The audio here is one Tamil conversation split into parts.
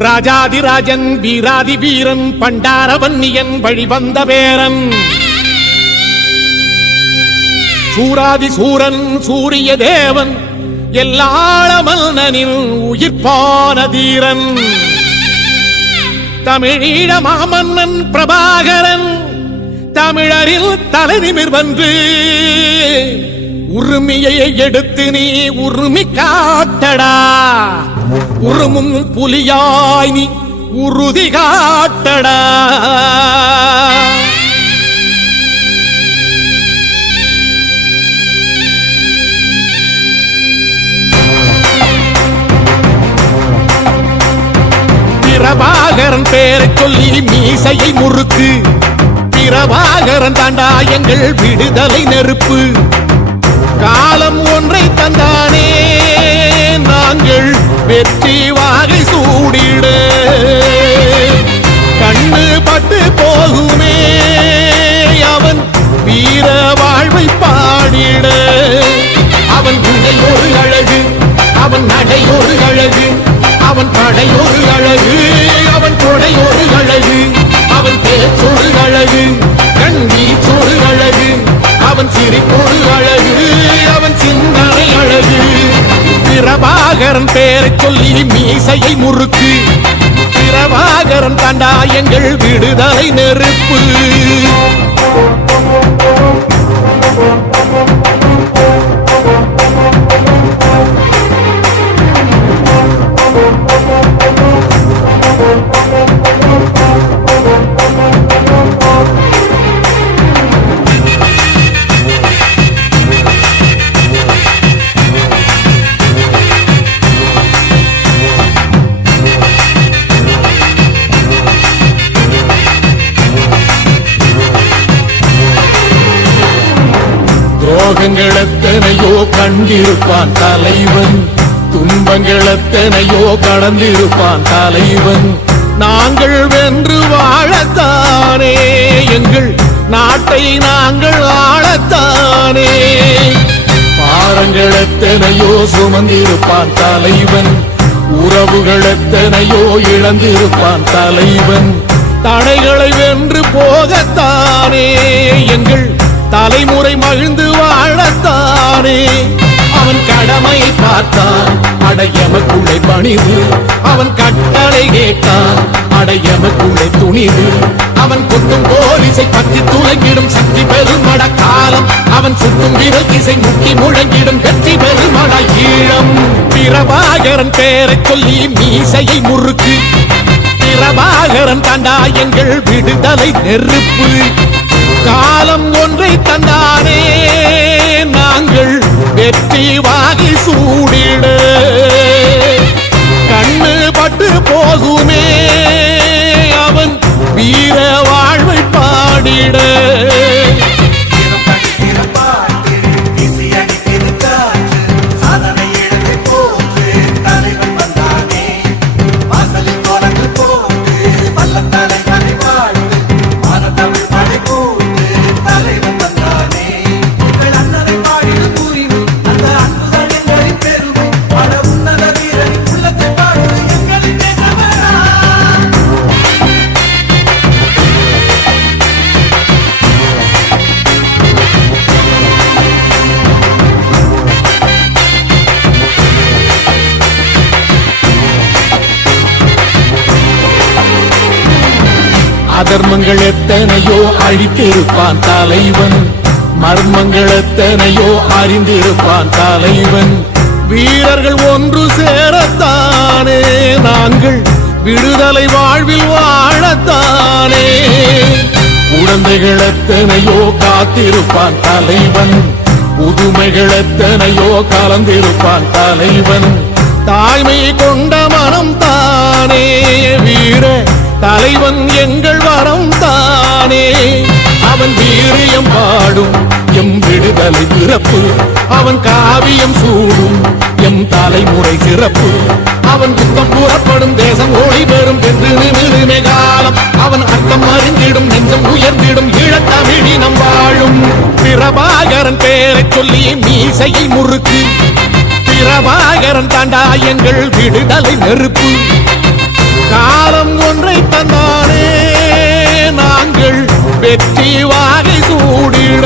ராஜாதிராஜன் வீராதி வீரன் பண்டாரவன்னியன் வழிவந்த பேரன் சூராதி சூரன் சூரிய தேவன் எல்லாள மன்னனின் உயிர்ப்பான தீரன் தமிழீழ மாமன்னன் பிரபாகரன் தமிழரில் தலை நிமிர்வன்று உரிமையை எடுத்து நீ உரிமை காட்டடா உருமும் புலியாய் நீ உறுதி காட்டடா பிரபாகரன் பேரை சொல்லி மீசையை முறுக்கு பிரபாகரன் தாண்டா எங்கள் விடுதலை நெருப்பு காலம் ஒன்றை தந்தானே நாங்கள் வெற்றி வாகை சூடிட கண்ணு பட்டு போகுமே அவன் வீர வாழ்வை பாடிட அவன் குடை ஒரு அழகு அவன் நடை ஒரு அழகு அவன் படை ஒரு அழகு அவன் கொடை ஒரு அழகு அவன் பேச்சொரு அழகு கண் வீச்சொரு அழகு அவன் சிரிப்பொரு அழகு அவன் சிந்தனை அழகு பிரபாகரன் பேரை சொல்லி மீசையை முறுக்கு பிரபாகரன் தாண்டா எங்கள் விடுதலை நெருப்பு துரோகங்கள் எத்தனையோ கண்டிருப்பான் தலைவன் துன்பங்கள் எத்தனையோ கடந்திருப்பான் தலைவன் நாங்கள் வென்று வாழத்தானே எங்கள் நாட்டை நாங்கள் ஆளத்தானே பாரங்கள் எத்தனையோ சுமந்திருப்பான் தலைவன் உறவுகள் எத்தனையோ இழந்திருப்பான் தலைவன் தடைகளை வென்று போகத்தானே எங்கள் தலைமுறை மகிழ்ந்து வாழத்தானே அவன் கடமையை பார்த்தான் அடையமக்குள்ளே பணிவு அவன் கட்டளை கேட்டான் அடையமக்குள்ளே துணிவு அவன் குத்தும் போலீசை பற்றி துளைக்கிடும் சக்தி பெருமட காலம் அவன் சுத்தும் விரல் திசை முட்டி முழங்கிடும் வெற்றி பெருமட ஈழம் பிரபாகரன் பேரை சொல்லி மீசையை முறுக்கு பிரபாகரன் தாண்டா எங்கள் விடுதலை நெருப்பு காலம் ஒன்றை தந்தானே நாங்கள் வெற்றி வாகி சூடிட கண்ணு பட்டு போகுமே அவன் வீர வாழ்வை பாடிட அதர்மங்கள் எத்தனையோ அழித்திருப்பான் தலைவன் மர்மங்கள் எத்தனையோ அறிந்திருப்பான் தலைவன் வீரர்கள் ஒன்று சேரத்தானே நாங்கள் விடுதலை வாழ்வில் வாழத்தானே குழந்தைகள் எத்தனையோ காத்திருப்பான் தலைவன் புதுமைகள் எத்தனையோ கலந்திருப்பான் தலைவன் தாய்மை கொண்ட மனம் தானே வீர தலைவன் எங்கள் வரம் தானே அவன் வீரியம் பாடும் எம் விடுதலை பிறப்பு அவன் காவியம் சூடும் எம் தலைமுறை சிறப்பு அவன் யுத்தம் கூறப்படும் தேசம் ஒளி பெறும் என்று நிமிருமே காலம் அவன் அர்த்தம் அறிந்திடும் நெஞ்சம் உயர்ந்திடும் ஈழத்தமிழினம் வாழும் பிரபாகரன் பேரை சொல்லி மீசையை முறுக்கு பிரபாகரன் தாண்டா எங்கள் விடுதலை நெருப்பு. காலம் ஒன்றை தந்தானே நாங்கள் வெற்றி வாகை சூடிட.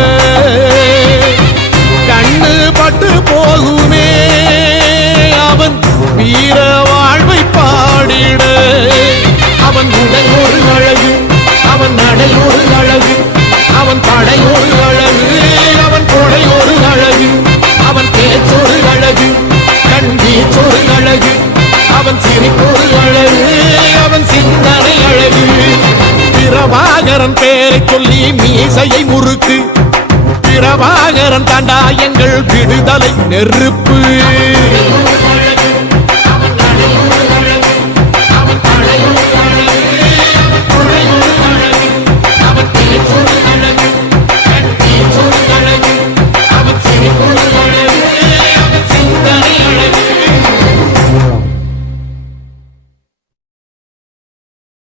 கண்ணு பட்டு போகுமே அவன் வீர வாழ்வை பாடிட. அவன் உடை ஒரு அழகு, அவன் நடை ஒரு அழகு, அவன் படை ஒரு அழகு, அவன் கொடை ஒரு அழகு, அவன் பேச்சொரு அழகு, கண் வீச்சொரு அழகு, அவன் சிரிப்பொரு அழகு, அவன் சிந்தனை அழகு. பிரபாகரன் பேரை சொல்லி மீசையை முறுக்கு. பிரபாகரன் தாண்டா எங்கள் விடுதலை நெருப்பு.